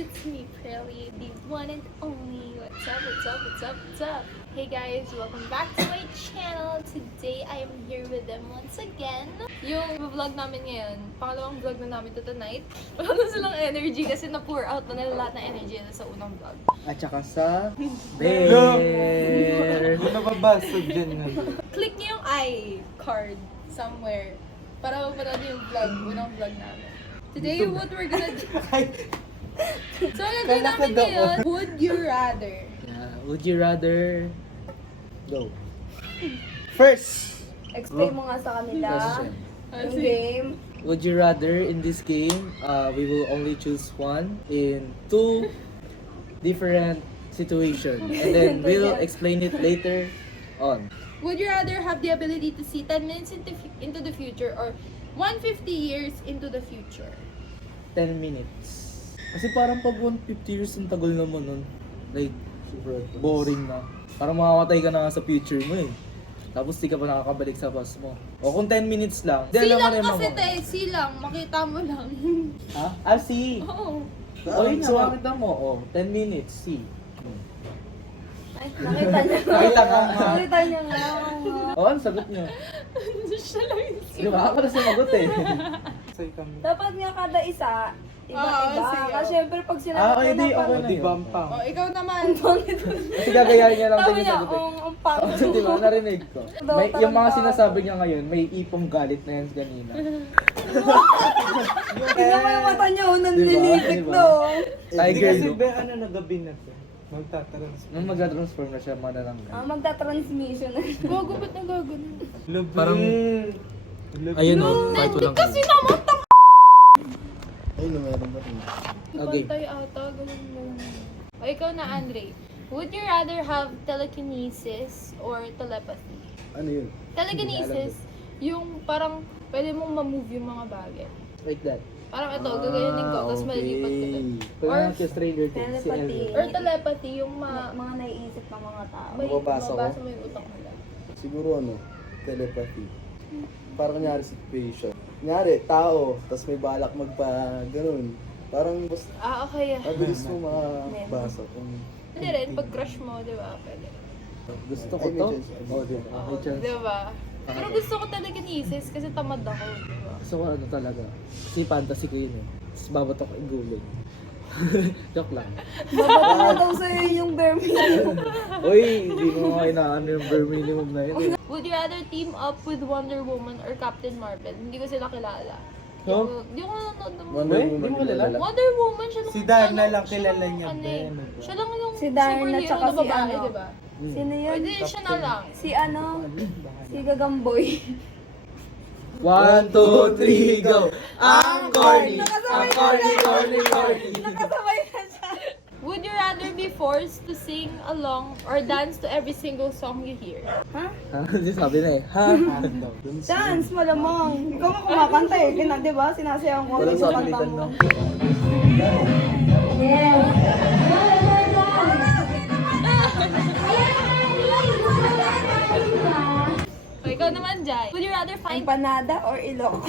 it's me, Prairie, the one and only. What's up, what's up, what's up, what's up? Hey guys, welcome back to my channel. Today, I am here with them once again. Yung vlog namin ngayon, pangalawang vlog na namin to tonight. Wala na silang energy kasi na-pour out na nila lahat ng energy na sa unang vlog. At saka sa bear. Ano nababasag dyan na? Click niyo yung i-card somewhere para mapanood yung vlog, unang vlog namin. Today, what we're gonna do... So, ang gagawin namin ngayon, would you rather? Yeah, would you rather go? First! Explain mo nga sa kanila Question. yung game. Would you rather in this game, we will only choose one in two different situations. And then we'll explain it later on. Would you rather have the ability to see 10 minutes into the future or 150 years into the future? 10 minutes. Kasi parang pag 150 years, ang tagal naman nun. Like, boring na. Parang mamamatay ka na nga sa future mo eh. Tapos di ka pa nakakabalik sa past mo. O kung 10 minutes lang, di alam mo Silang na yung kasi mga- te, silang. Makita mo lang. Ha? Ah, see. Oo. O yun na, makita mo. O, 10 minutes, see. Ay, nakita niya. Nakita ka. Nakita niya nga. O, ano sagot nyo? Siya lang yung Di ba? Ako na sumagot eh. Sa'yo kami. Dapat nga kada isa, iba-iba. Oo, sige. Kasi syempre pag Ah, sinabi okay, ko di, na okay na Di yun. bampang. Oh, ikaw naman. Kasi gagayahin niya lang Sabi din yung niya, sagot eh. ang pangit. Oh, di ba? Narinig ko. Daw, May, yung mga tarantado. sinasabi niya ngayon, may ipong galit na yan kanina. Tingnan mo yung mata niya, nanlilitik Diba? daw. Hindi Tiger kasi look. be, ano nagabi na to? Magtatransfer. Nung magta-transform na siya, manananggal. Magta-transmission na siya. Gago, ba't nagagano? Labi. Parang- Labi. Ayun o, fight walang Kasi naman, Ayun, meron ba rin? Okay. pantay ata, ganun mo. O, ikaw na, Andre. Would you rather have telekinesis or telepathy? Ano yun? Telekinesis, yung parang pwede mong ma-move yung mga bagay. Like that. Parang ito, gagayanin ko, tapos malilipat ko doon. Pag Or, nakakita Stranger Things, si Telepathy. Elliot. or telepathy, yung Mga naiisip ng mga tao. may Mababasa ko? mabasa mo yung utak nila. Siguro ano, telepathy. Parang kunyari situation. Kunyari, tao, tapos may balak ganun. Parang basta, Ah, okay. mabilis mo makabasa kung Hindi rin, pag crush mo, di ba? Pwede. Gusto ko Ay, may to. chance. Oh, di ba? Oo, May chance. di ba? Pero gusto ko telekinesis kasi tamad ako, di ba? Gusto ko ano talaga. Si fantasy ko yun eh. Tapos babatok ko igulog. Joke lang. Babato na daw sa'yo yung bare minimum. Uy, hindi ko nga inaano yung bare minimum na yun eh. Would you rather team up with Wonder Woman or Captain Marvel? Hindi ko sila kilala. Huh? Hindi ko nanonood ng Wonder Uy, Woman hindi mo kilala? Wonder Woman, siya lang Si Darna ano, lang siya kilala lang niya, ano Ben, eh. ano ba? Siya lang yung Si Darna superhero tsaka na si babae, ano. di ba? Sino yun? Pwede siya na lang. Si ano? Si Gagamboy. 1, 2, 3, go! Ang corny! Ang corny, corny, corny! Nakasabay na siya. Would you rather be forced to sing along or dance to every single song you hear? Ha? Ha? Hindi sabi na eh. Ha? Dance, malamang. Ikaw nga kumakanta eh. Di ba? Sinasayaw ko. Walang Yung kanta sapilitan, mo. no? O, ikaw naman, Jai. Would you rather find... Empanada or ilok? 1,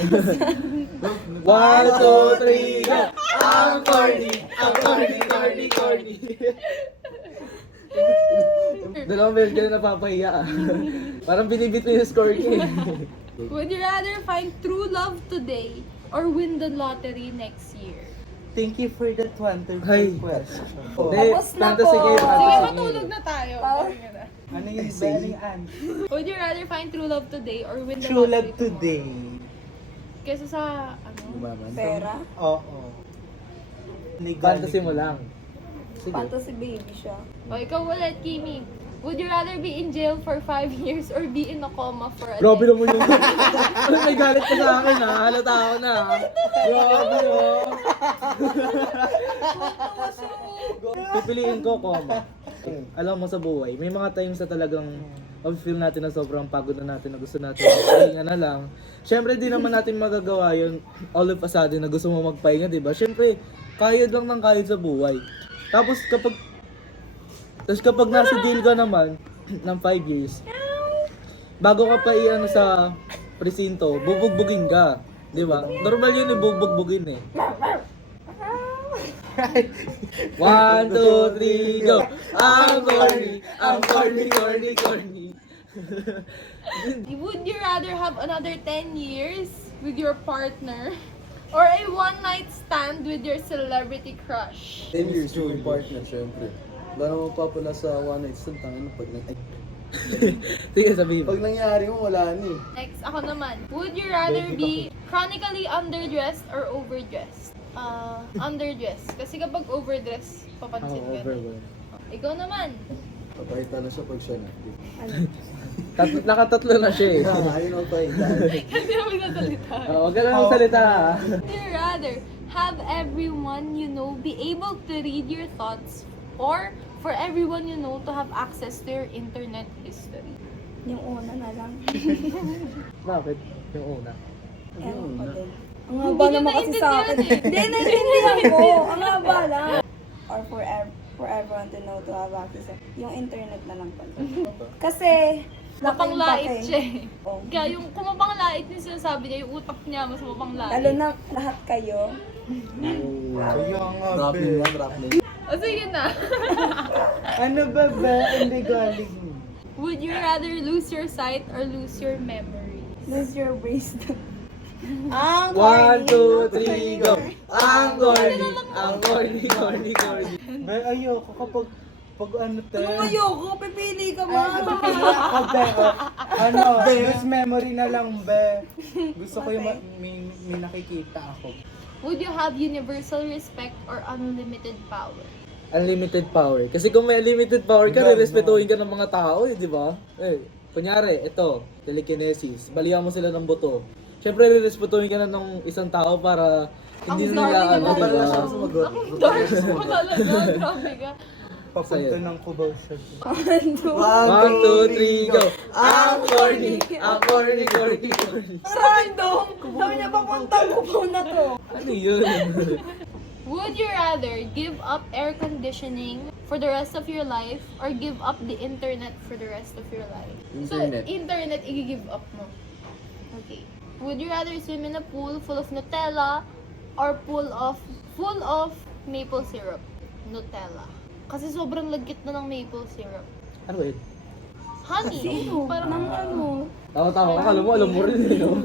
2, 3, go! Ang corny! Ang corny, corny, corny! Dalawang beses ka na napapahiya ah. Parang binibit mo yung score ko eh. Would you rather find true love today or win the lottery next year? Thank you for that wonderful Ay. question. Hindi, Tapos na fantasy po. game. Sige, fantasy game. matulog na tayo. Ano yung ba? Ano yung answer? Would you rather find true love today or win the True lottery love today. Kesa sa, ano? Pera. Oo. Fantasy mo lang. Sige. Fantasy baby siya. O, ikaw ulit, Kimi. Would you rather be in jail for 5 years or be in a coma for a Grabe day? naman yung... Ano, may galit ka sa akin ha? Halata ako na ha? Grabe oh. Pipiliin ko koma. Alam mo sa buhay, may mga times na talagang feel natin na sobrang pagod na natin, na gusto natin magpahinga na lang. Siyempre, di naman natin magagawa yun all of a sudden na gusto mo magpahinga, di ba? Siyempre, kayod lang ng kayod sa buhay. Tapos kapag nasa jail ka naman ng 5 years, bago ka pa iyan sa presinto, bubugbugin ka. Di ba? Normal yun bubugbugin eh. 1, 2, 3, go! I'm corny, corny. Would you rather have another 10 years with your partner or a one-night stand with your celebrity crush? 10 years yung partner, syempre. Wala namang papala sa one night stand, tangin pag Sige, sabihin mo. pag nangyari mo, wala na eh. Next, ako naman. Would you rather be chronically underdressed or overdressed? Underdressed. Kasi kapag overdressed, papansin ka. Overwhelmed. Ikaw naman. Papahita na siya pag siya na. Nakatatlo na siya eh. Ayun ako pahita. Kasi na magsasalita. Huwag ka na magsalita ha. Would you rather have everyone you know be able to read your thoughts or for everyone you know to have access to your internet history? Yung una na lang. Bakit? Yung una. Ewan ko din. Ang Hindi haba niya naman kasi sa akin. naiintindihan eh. Hindi, naiintindihan ko. Ang haba lang. Or for everyone to know to have access. Yung internet na lang pala. Kasi, Mapanglait siya eh. Oh. Kaya yung kung mapanglait yung sinasabi niya, yung utak niya mas mapanglait. Lalo na lahat kayo. Ayun nga, Drop be. in yan, drop in. O sige na. Ano ba ba? Hindi galing. Would you rather lose your sight or lose your memory? Lose your bracelet. Ang 1, corny. 2, 3, go! I'm corny, corny. Be, ayoko kapag ano te. Anong ayoko? Pipili ka ba? Ako be, ano, lose memory na lang be. Gusto ko yung may nakikita ako. Would you have universal respect or unlimited power? Unlimited power. Kasi kung may unlimited power ka, Ganda. respetuhin ka ng mga tao eh, di ba? Kunyari, ito, telekinesis. Balihan mo sila ng buto. Siyempre, respetuhin ka na ng isang tao para hindi Ang nila dark ano, naman. di ba? siya sumagot. Ang dark mo talaga. Grabe ka. Papunta Sa'yo. ng Cubao siya. 1, 2, 3, go! I'm corny, corny. Random! Sabi niya, papuntang kubaw na to. Ano yun? Would you rather give up air conditioning for the rest of your life or give up the internet for the rest of your life? Internet. So, internet, i-give up mo. Okay. Would you rather swim in a pool full of Nutella or full of maple syrup? Nutella. Kasi sobrang lagkit na ng maple syrup. Ano ba yun? Honey. Parang Nang ano? Tama. Alam mo rin eh, no?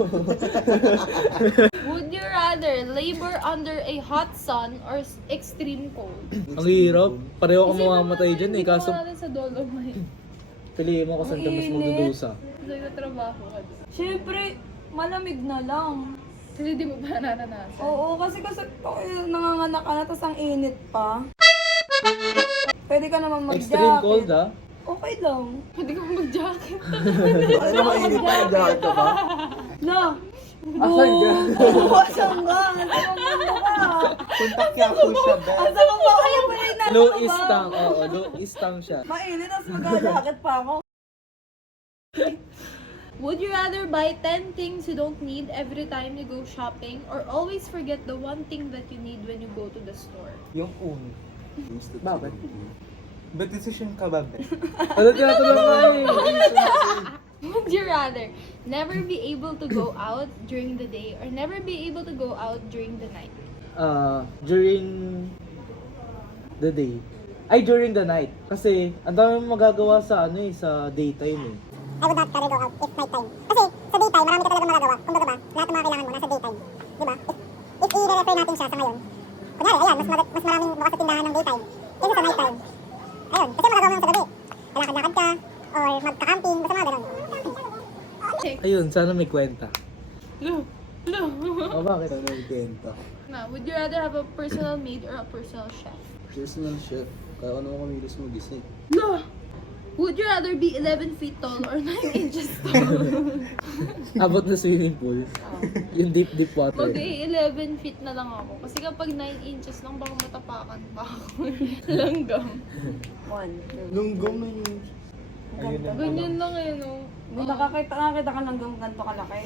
Would you rather labor under a hot sun or extreme cold? Ang hirap. Pareho kang Isipin mo mamamatay naman, dyan eh. hindi Kaso, natin sa Dolomite. piliin mo kung saan ka mas Ang magdudusa. Kasi nagtatrabaho ka doon. Siyempre, malamig na lang. Kasi di mo pa naranasan. Oo, kasi nanganganak ka na, tapos ang init pa. Pwede ka naman mag-jacket. Extreme cold ah. Okay lang. Pwede ka mag-jacket. Ano mainit pa yung jacket ka ba? Na! Asan ka? Asan ka? Asan ka? Punta kaya ako siya be. Asan ka ba? Ayaw mo rin nasa Low ka ba? istang. Oo, low istang siya. Mainit, tapos mag-jacket pa ako. Would you rather buy 10 things you don't need every time you go shopping or always forget the one thing that you need when you go to the store? Yung una. Bakit? Ba't decision ka ba be? Ano tinatanong ka eh? Would you rather never be able to go out during the day or never be able to go out during the night? During the day. Ay, during the night. Kasi, ang dami mong magagawa sa sa daytime eh. I would not rather go out if night time. Kasi sa daytime, marami ka talaga magagawa. Kung baga ba, lahat ng mga kailangan mo nasa daytime. Di ba? If i-refer natin siya sa ngayon, kunyari, ayan, mas maraming bukas sa tindahan ng daytime kaysa sa night time. Ayun, kasi magagawa mo yung sa gabi. Lalakad-lakad ka, or magka-camping, basta mga ganun. Ayun, sana may kwenta. No. O, bakit? Ano yung benta? Na, would you rather have a personal maid or a personal chef? Personal chef. Kaya ano mo kamilos mo gising. No. Would you rather be 11 feet tall or 9 inches tall? Abot na swimming pool. Yung deep water. Mag-11 feet na lang ako. Kasi kapag 9 inches lang, baka matapakan pa ako. Langgam. 1, 2. Lunggong na yun. Ayun na. Ganyan lang eh, no? Nakakita ka lang ganito kalaki.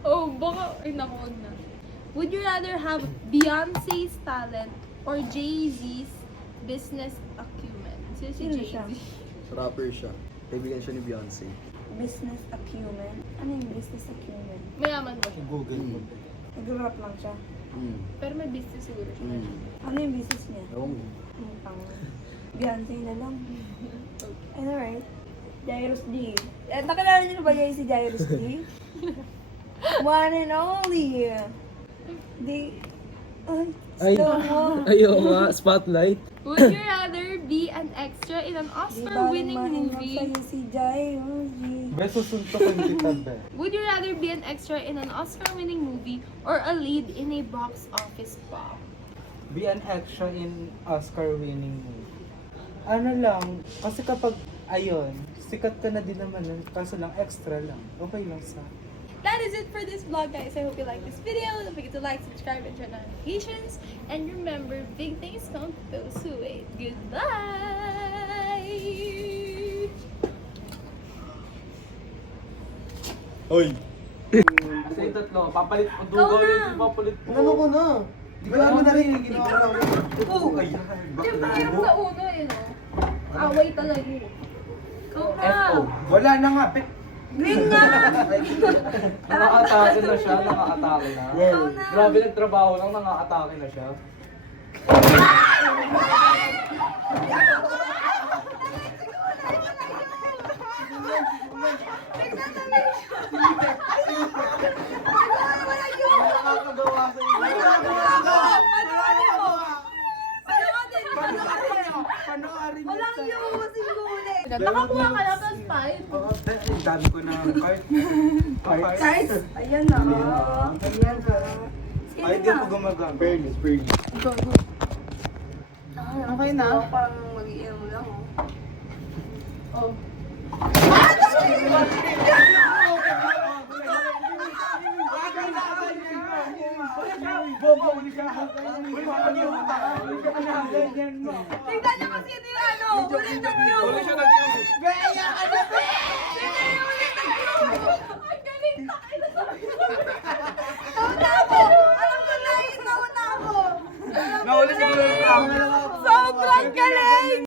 Oh, baka, ay naku, wag na. Would you rather have Beyonce's talent or Jay-Z's business acumen? Si Sino siya? Jay-Z. Rapper siya. Kaibigan siya ni Beyonce. Business acumen? Ano yung business acumen? Mayaman ba siya? Google mo. Nag-rap lang siya. Pero may business siguro siya. Ano yung business niya? Oo. Pang Beyonce na lang. I know, right? Jairus D. Nakilala niyo na ba niya si Jairus D? One and only. Di... Ay, Ay, slow mo. ayaw nga, spotlight. Would you rather be an extra in an Di ba Oscar-winning mahinap movie? sa'yo si Jairus D? Be, susuntokin kita, be. Would you rather be an extra in an Oscar-winning movie or a lead in a box office bomb? Be an extra in Oscar-winning movie. Ano lang, kasi kapag, ayun, sikat ka na din naman, kaso lang extra lang. Okay lang sa... That is it for this vlog, guys. I hope you like this video. Don't forget to like, subscribe, and turn on notifications. And remember, big things come to those who wait. Goodbye! Hoy! Kasi yung tatlo, papalit po, dugaw na. dito, papalit po. Ano ko na? Di ba ano na rin yung ginawa ko lang? Oh, diba yung sa uno, no? Away talaga eh. Ikaw na! Wala na nga, be. Green nga! Nakaka-atake na siya, nakaka-atake na. Ikaw na! Grabe nagtrabaho lang, nakaka-atake na siya. Nakakagawa sa Panoorin niyo Walang tayo. yung singuli. Nakakuha ka na, plus 5. Ang dami ko na card. Cards? Ayan na. Ayan na. Ay, di ako gumagamit. Fairness, fairness. Okay na? Parang mag-iinom lang. Oh. Tignan niyo kasi ito yung ano. Ulit na niyo. Huli siya nag-inom. Gaya ka na, be! Ang galing tayo na sabi ko. Nauna ako! Alam ko na yun, nauna ako! Nahuli siguro yung tao. Sobrang galing!